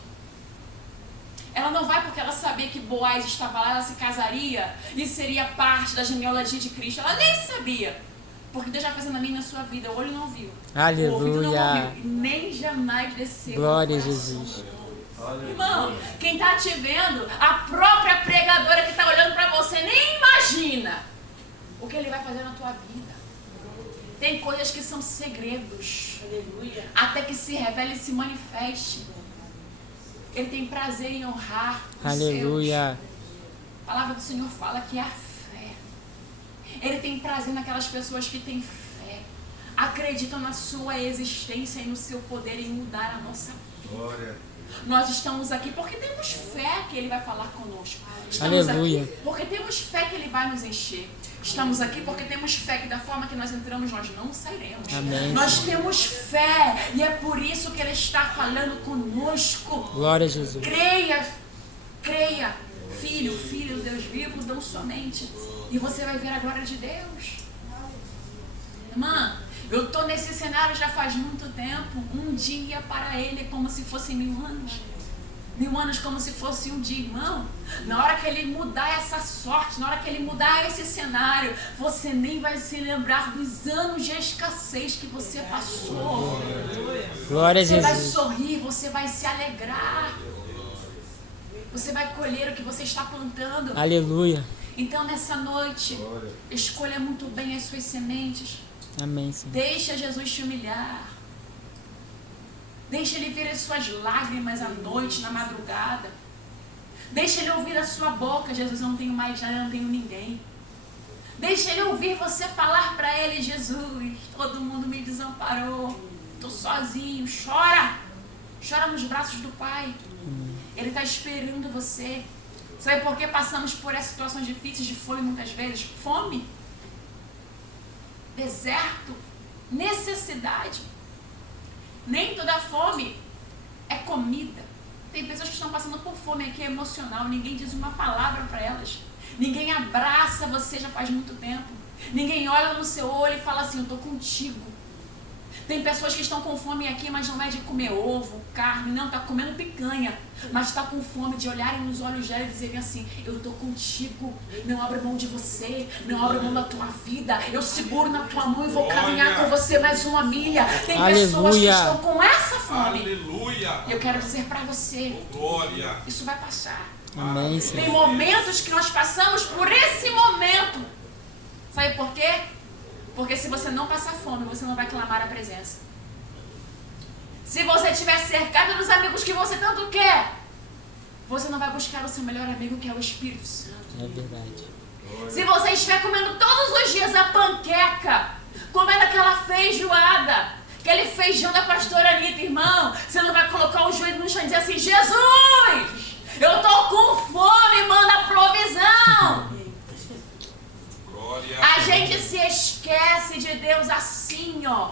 Ela não vai porque ela sabia que Boaz estava lá, ela se casaria e seria parte da genealogia de Cristo. Ela nem sabia. Porque Deus já fazendo a minha na sua vida. O olho não viu. Aleluia. O ouvido não ouviu. E nem jamais desceu. Glória a no coração. Jesus. Irmão, quem está te vendo, a própria pregadora que está olhando para você, nem imagina o que Ele vai fazer na tua vida. Tem coisas que são segredos. Aleluia. Até que se revele e se manifeste. Ele tem prazer em honrar os Aleluia. seus. A palavra do Senhor fala que é a fé. Ele tem prazer naquelas pessoas que têm fé. Acreditam na sua existência e no seu poder em mudar a nossa vida. Glória. Nós estamos aqui porque temos fé que Ele vai falar conosco. Estamos Aleluia. aqui porque temos fé que Ele vai nos encher. Estamos aqui porque temos fé que da forma que nós entramos, nós não sairemos. Amém. Nós temos fé e é por isso que Ele está falando conosco. Glória a Jesus. Creia, creia. Filho, filho do Deus vivo, não somente. E você vai ver a glória de Deus. Irmã, eu estou nesse cenário já faz muito tempo. Um dia para Ele é como se fossem 1000 anos. 1000 anos como se fosse um dia, irmão. Na hora que Ele mudar essa sorte, na hora que Ele mudar esse cenário, você nem vai se lembrar dos anos de escassez que você passou. Glória a Você vai Jesus. sorrir, você vai se alegrar. Você vai colher o que você está plantando. Aleluia. Então nessa noite, escolha muito bem as suas sementes. Amém, Senhor. Deixa Jesus te humilhar. Deixa Ele ver as suas lágrimas à noite, na madrugada. Deixa Ele ouvir a sua boca: Jesus, eu não tenho mais nada, eu não tenho ninguém. Deixa Ele ouvir você falar para Ele: Jesus, todo mundo me desamparou. Estou sozinho. Chora. Chora nos braços do Pai. Ele está esperando você. Sabe por que passamos por essas situações difíceis de fome muitas vezes? Fome. Deserto. Necessidade. Nem toda fome é comida. Tem pessoas que estão passando por fome aqui emocional. Ninguém diz uma palavra para elas. Ninguém abraça você já faz muito tempo. Ninguém olha no seu olho e fala assim: eu estou contigo. Tem pessoas que estão com fome aqui, mas não é de comer ovo, carne, não, está comendo picanha, mas está com fome de olharem nos olhos dela e dizerem assim: eu estou contigo, não abra mão de você, não abra mão da tua vida, eu seguro na tua mão e vou caminhar com você mais uma milha. Tem pessoas que Aleluia. estão com essa fome. Aleluia. E eu quero dizer para você, Glória. isso vai passar. Amém, Tem Senhor. momentos que nós passamos por esse momento. Sabe por quê? Porque se você não passar fome, você não vai clamar a presença. Se você estiver cercado dos amigos que você tanto quer, você não vai buscar o seu melhor amigo, que é o Espírito Santo. É verdade. Se você estiver comendo todos os dias a panqueca, comendo aquela feijoada, aquele feijão da pastora Anitta, irmão, você não vai colocar o joelho no chão e dizer assim: Jesus, eu tô com fome, manda provisão. Glória. A gente se esquece de Deus assim, ó.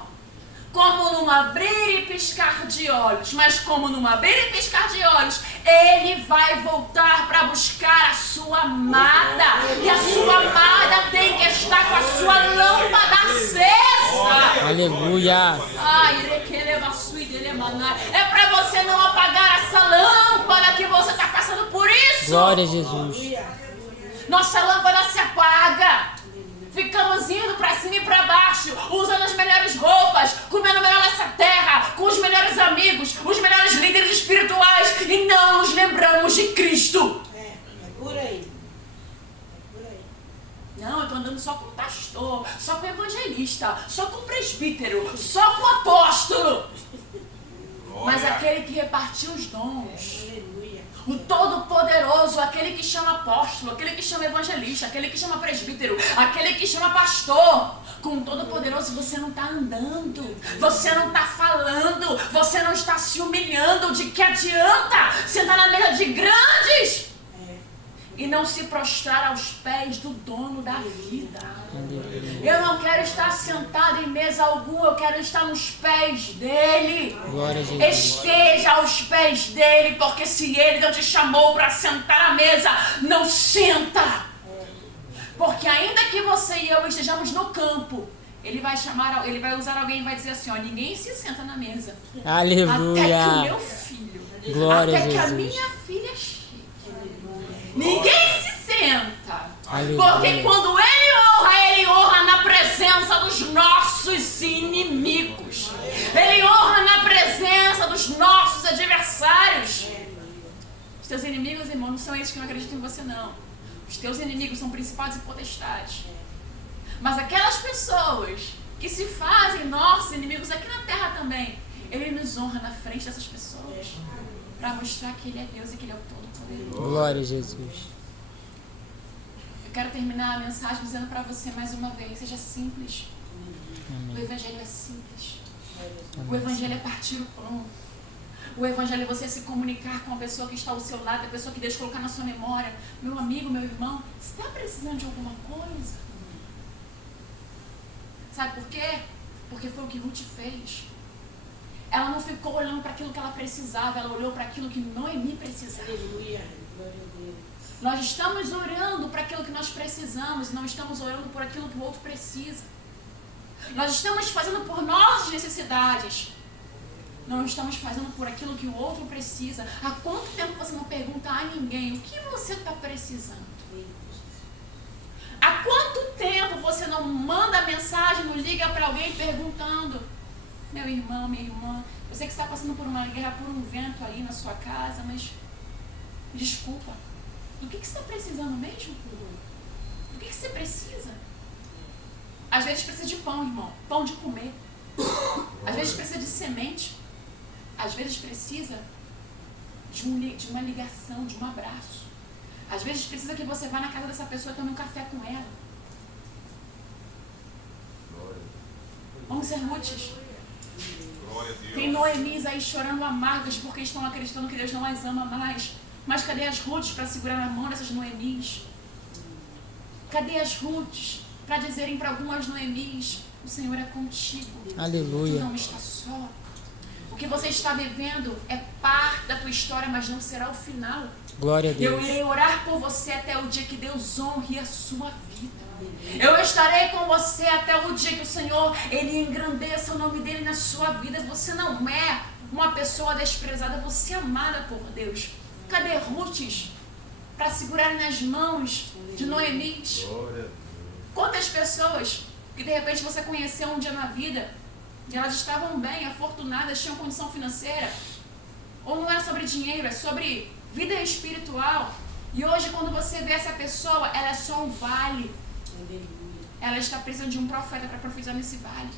Como num abrir e piscar de olhos. Mas como num abrir e piscar de olhos, Ele vai voltar para buscar a sua amada. E a sua amada tem que estar com a sua lâmpada acesa. Aleluia. É para você não apagar essa lâmpada que você está passando por isso. Glória a Jesus. Nossa lâmpada se apaga. Ficamos indo pra cima e pra baixo, usando as melhores roupas, comendo melhor nessa terra, com os melhores amigos, os melhores tô andando só com o pastor, só com o evangelista, só com o presbítero, só com o apóstolo. Mas Glória. aquele que repartiu os dons, Aleluia. o Todo-Poderoso, aquele que chama apóstolo, aquele que chama evangelista, aquele que chama presbítero, aquele que chama pastor, com o Todo-Poderoso você não está andando, você não está falando, você não está se humilhando. De que adianta sentar na mesa de grandes e não se prostrar aos pés do dono da vida? Eu não quero estar sentado em mesa alguma, eu quero estar nos pés dele. Glória a Jesus. Esteja aos pés dele, porque se ele não te chamou para sentar à mesa, não senta. Porque ainda que você e eu estejamos no campo, ele vai usar alguém e vai dizer assim, ó, ninguém se senta na mesa. Aleluia. Até que o meu filho, Glória a até que a Jesus. minha filha chegue. Ninguém se senta. Aleluia. Porque quando ele honra na presença dos nossos inimigos. Ele honra na presença dos nossos adversários. Os teus inimigos, irmão, não são esses que não acreditam em você, não. Os teus inimigos são principados e potestades. Mas aquelas pessoas que se fazem nossos inimigos aqui na terra também, ele nos honra na frente dessas pessoas para mostrar que ele é Deus e que ele é o Todo-Poderoso. Glória a Jesus. Eu quero terminar a mensagem dizendo para você mais uma vez, seja simples. O Amém. Evangelho é simples. O Evangelho é partir o pão. O Evangelho é você se comunicar com a pessoa que está ao seu lado, a pessoa que Deus colocar na sua memória. Meu amigo, meu irmão, você está precisando de alguma coisa? Sabe por quê? Porque foi o que Ruth fez. Ela não ficou olhando para aquilo que ela precisava, ela olhou para aquilo que Noemi precisava. Aleluia. Glória a Deus. Nós estamos orando para aquilo que nós precisamos, não estamos orando por aquilo que o outro precisa. Nós estamos fazendo por nossas necessidades, não estamos fazendo por aquilo que o outro precisa. Há quanto tempo você não pergunta a ninguém o que você está precisando? Há quanto tempo você não manda mensagem, não liga para alguém perguntando: meu irmão, minha irmã, eu sei que você está passando por uma guerra, por um vento aí na sua casa, mas desculpa, do que você está precisando mesmo? Do que você precisa? Às vezes precisa de pão, irmão, pão de comer. Às vezes precisa de semente. Às vezes precisa de uma ligação, de um abraço. Às vezes precisa que você vá na casa dessa pessoa e tome um café com ela. Vamos ser Ruths. Glória a Deus. Tem Noemis aí chorando amargas porque estão acreditando que Deus não as ama mais. Mas cadê as Ruths para segurar na mão dessas Noemis? Cadê as Ruths para dizerem para algumas Noemis: o Senhor é contigo. Aleluia. Tu não está só. O que você está vivendo é parte da tua história, mas não será o final. Glória a Eu Deus. irei orar por você até o dia que Deus honre a sua vida. Eu estarei com você até o dia que o Senhor, Ele engrandeça o nome dEle na sua vida. Você não é uma pessoa desprezada, você é amada por Deus. Cadê Ruths para segurar nas mãos de Noemis? Quantas pessoas que de repente você conheceu um dia na vida e elas estavam bem, afortunadas, tinham condição financeira, ou não é sobre dinheiro, é sobre vida espiritual, e hoje quando você vê essa pessoa, ela é só um vale. Ela está precisando de um profeta para profetizar nesse vale,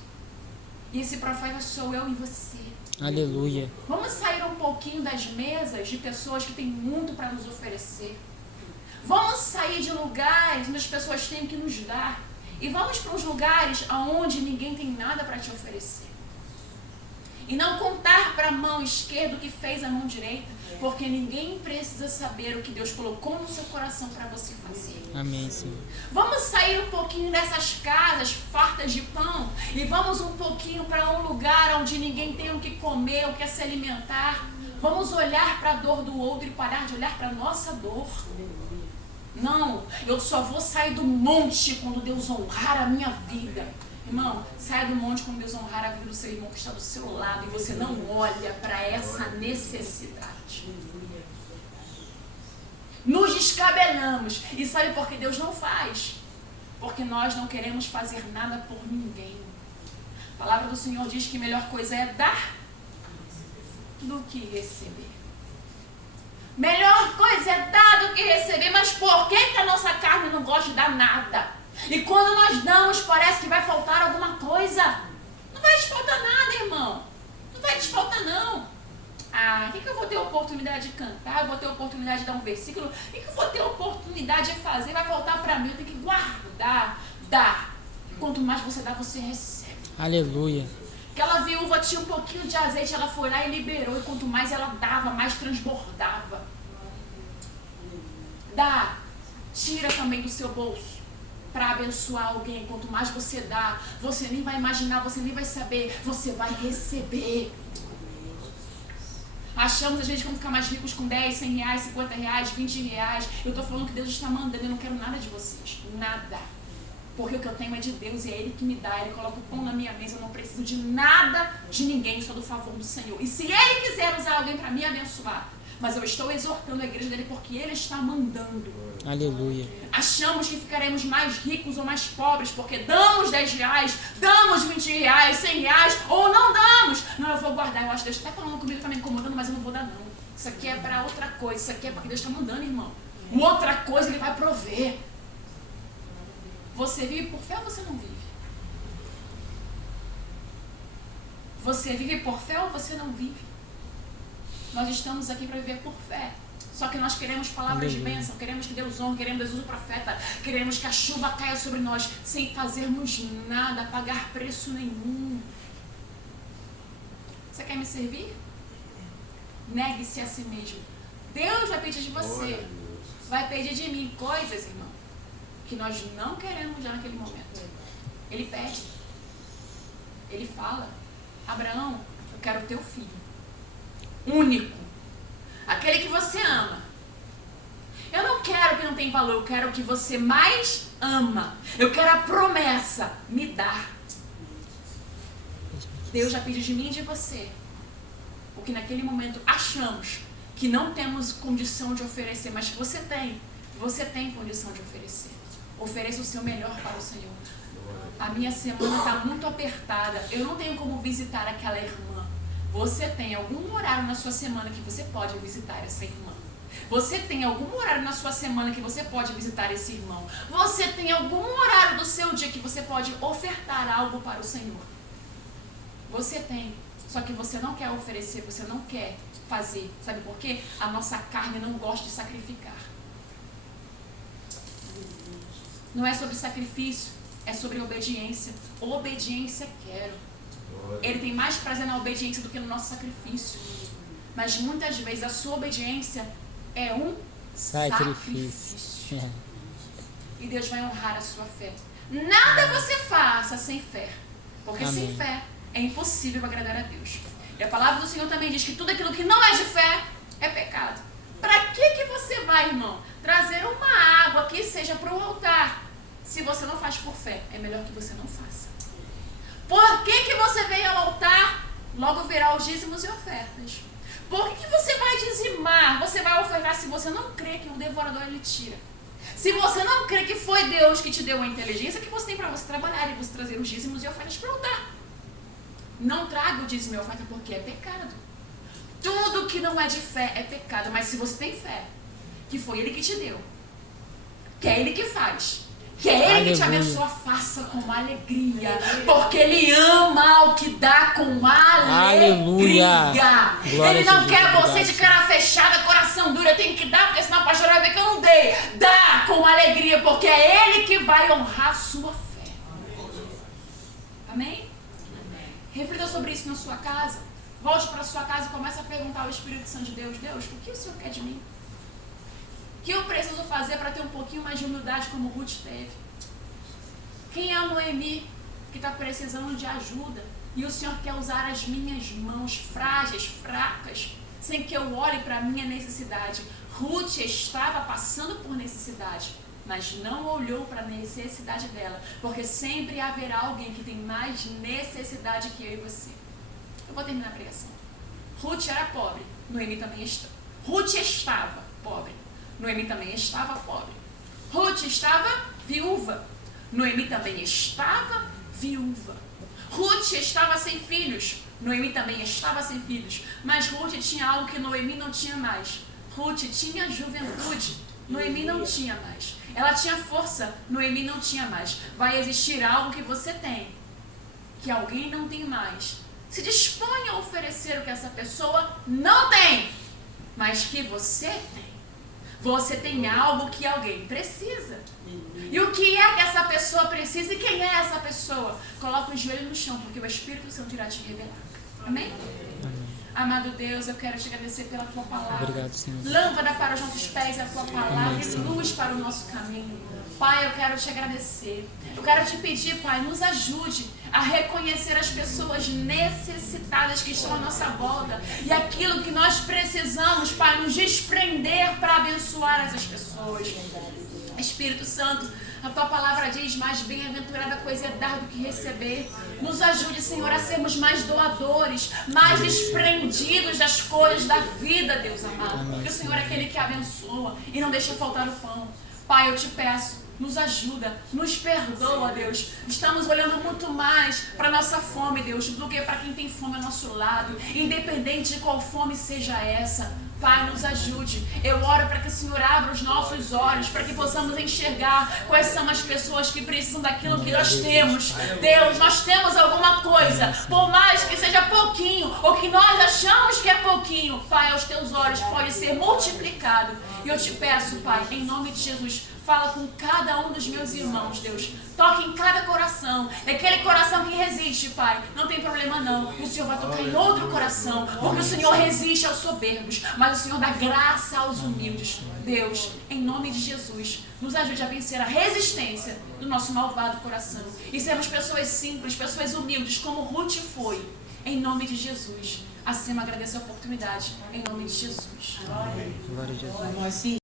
e esse profeta sou eu e você. Aleluia. Vamos sair um pouquinho das mesas de pessoas que têm muito para nos oferecer. Vamos sair de lugares onde as pessoas têm que nos dar. E vamos para os lugares onde ninguém tem nada para te oferecer. E não contar para a mão esquerda o que fez a mão direita. Porque ninguém precisa saber o que Deus colocou no seu coração para você fazer. Amém, Senhor. Vamos sair um pouquinho dessas casas fartas de pão e vamos um pouquinho para um lugar onde ninguém tem o que comer, o que se alimentar. Vamos olhar para a dor do outro e parar de olhar para a nossa dor. Não, eu só vou sair do monte quando Deus honrar a minha vida. Irmão, saia do monte quando Deus honrar a vida do seu irmão que está do seu lado e você não olha para essa necessidade. Nos descabelamos. E sabe por que Deus não faz? Porque nós não queremos fazer nada por ninguém. A palavra do Senhor diz que a melhor coisa é dar do que receber. Melhor coisa é dar do que receber. Mas por que a nossa carne não gosta de dar nada? E quando nós damos, parece que vai faltar alguma coisa. Não vai desfaltar nada, irmão. Não vai desfaltar, não. O que eu vou ter oportunidade de cantar? Eu vou ter oportunidade de dar um versículo? O que eu vou ter oportunidade de fazer? Vai faltar para mim. Eu tenho que guardar, dar. Quanto mais você dá, você recebe. Aleluia. Aquela viúva tinha um pouquinho de azeite, ela foi lá e liberou. E quanto mais ela dava, mais transbordava. Dá. Tira também do seu bolso para abençoar alguém. Quanto mais você dá, você nem vai imaginar, você nem vai saber. Você vai receber. Achamos às vezes que vamos ficar mais ricos com 10, 100 reais, 50 reais, 20 reais. Eu tô falando que Deus está mandando, eu não quero nada de vocês. Nada. Porque o que eu tenho é de Deus e é Ele que me dá. Ele coloca o pão na minha mesa, eu não preciso de nada de ninguém, só do favor do Senhor. E se Ele quiser usar alguém para me abençoar, mas eu estou exortando a igreja dele porque Ele está mandando. Aleluia. Achamos que ficaremos mais ricos ou mais pobres porque damos 10 reais, damos 20 reais, 100 reais ou não damos. Não, eu vou guardar. Eu acho que Deus está falando comigo, está me incomodando, mas eu não vou dar não. Isso aqui é para outra coisa. Isso aqui é porque Deus está mandando, irmão. Outra coisa Ele vai prover. Você vive por fé ou você não vive? Você vive por fé ou você não vive? Nós estamos aqui para viver por fé. Só que nós queremos palavras de bênção, queremos que Deus honre, queremos que Deus use o profeta, queremos que a chuva caia sobre nós, sem fazermos nada, pagar preço nenhum. Você quer me servir? Negue-se a si mesmo. Deus vai pedir de você, vai pedir de mim coisas, irmão, que nós não queremos já naquele momento. Ele pede, ele fala: Abraão, eu quero o teu filho único, aquele que você ama. Eu não quero que não tenha valor, eu quero o que você mais ama. Eu quero a promessa, me dá. Deus já pediu de mim e de você o que naquele momento achamos que não temos condição de oferecer, mas que você tem condição de oferecer. Ofereça o seu melhor para o Senhor. A minha semana está muito apertada, eu não tenho como visitar aquela irmã. Você tem algum horário na sua semana que você pode visitar essa irmã? Você tem algum horário na sua semana que você pode visitar esse irmão? Você tem algum horário do seu dia que você pode ofertar algo para o Senhor? Você tem, só que você não quer oferecer, você não quer fazer. Sabe por quê? A nossa carne não gosta de sacrificar. Não é sobre sacrifício, é sobre obediência. Obediência quero. Ele tem mais prazer na obediência do que no nosso sacrifício. Mas muitas vezes a sua obediência é um sacrifício. E Deus vai honrar a sua fé. Nada você faça sem fé. Porque Amém. Sem fé é impossível agradar a Deus. E a palavra do Senhor também diz que tudo aquilo que não é de fé é pecado. Para que você vai, irmão, trazer uma água que seja para o altar? Se você não faz por fé, é melhor que você não faça. Por que você veio ao altar? Logo verá os dízimos e ofertas. Por que você vai dizimar? Você vai ofertar se você não crê que o devorador ele tira. Se você não crê que foi Deus que te deu a inteligência que você tem para você trabalhar e você trazer os dízimos e ofertas para o altar. Não traga o dízimo e oferta porque é pecado. Tudo que não é de fé é pecado. Mas se você tem fé, que foi Ele que te deu, que é Ele que faz, que é Ele que te abençoa, faça com alegria. Porque Ele ama o que dá com alegria. Ele não quer você de cara fechada, coração duro. Eu tenho que dar, porque senão a pastora vai ver que eu não dei. Dá com alegria, porque é Ele que vai honrar a sua fé. Amém? Reflita sobre isso na sua casa. Volte para a sua casa e comece a perguntar ao Espírito Santo de Deus: Deus, o que o Senhor quer de mim? O que eu preciso fazer para ter um pouquinho mais de humildade como Ruth teve? Quem é a Noemi que está precisando de ajuda e o Senhor quer usar as minhas mãos frágeis, fracas, sem que eu olhe para a minha necessidade? Ruth estava passando por necessidade, mas não olhou para a necessidade dela, porque sempre haverá alguém que tem mais necessidade que eu e você. Eu vou terminar a pregação. Ruth era pobre, Noemi também estava. Ruth estava pobre, Noemi também estava pobre. Ruth estava viúva, Noemi também estava viúva. Ruth estava sem filhos, Noemi também estava sem filhos. Mas Ruth tinha algo que Noemi não tinha mais. Ruth tinha juventude, Noemi não tinha mais. Ela tinha força, Noemi não tinha mais. Vai existir algo que você tem, que alguém não tem mais. Se dispõe a oferecer o que essa pessoa não tem, mas que você tem. Você tem algo que alguém precisa. E o que é que essa pessoa precisa e quem é essa pessoa? Coloca o joelho no chão, porque o Espírito Santo irá te revelar. Amém? Amado Deus, eu quero te agradecer pela tua palavra. Obrigado, Senhor. Lâmpada para os nossos pés é a tua palavra Amém, e Senhor. luz para o nosso caminho. Pai, eu quero te agradecer. Eu quero te pedir, Pai, nos ajude a reconhecer as pessoas necessitadas que estão à nossa volta e aquilo que nós precisamos, Pai, nos desprender para abençoar essas pessoas. Espírito Santo, a tua palavra diz: mais bem-aventurada coisa é dar do que receber. Nos ajude, Senhor, a sermos mais doadores, mais desprendidos das coisas da vida, Deus amado. Porque o Senhor é aquele que abençoa e não deixa faltar o pão. Pai, eu te peço, nos ajuda, nos perdoa, Deus. Estamos olhando muito mais para a nossa fome, Deus, do que para quem tem fome ao nosso lado, independente de qual fome seja essa. Pai, nos ajude. Eu oro para que o Senhor abra os nossos olhos, para que possamos enxergar quais são as pessoas que precisam daquilo que nós temos. Deus, nós temos alguma coisa, por mais que seja pouquinho, ou que nós achamos que é pouquinho, Pai, aos teus olhos pode ser multiplicado. E eu te peço, Pai, em nome de Jesus, fala com cada um dos meus irmãos, Deus. Toque em cada coração. É aquele coração que resiste, Pai. Não tem problema não. O Senhor vai tocar em outro coração. Porque o Senhor resiste aos soberbos, mas o Senhor dá graça aos humildes. Deus, em nome de Jesus, nos ajude a vencer a resistência do nosso malvado coração. E sermos pessoas simples, pessoas humildes, como Ruth foi. Em nome de Jesus. Assim eu agradeço a oportunidade. Em nome de Jesus. Glória a Jesus. Nós sim.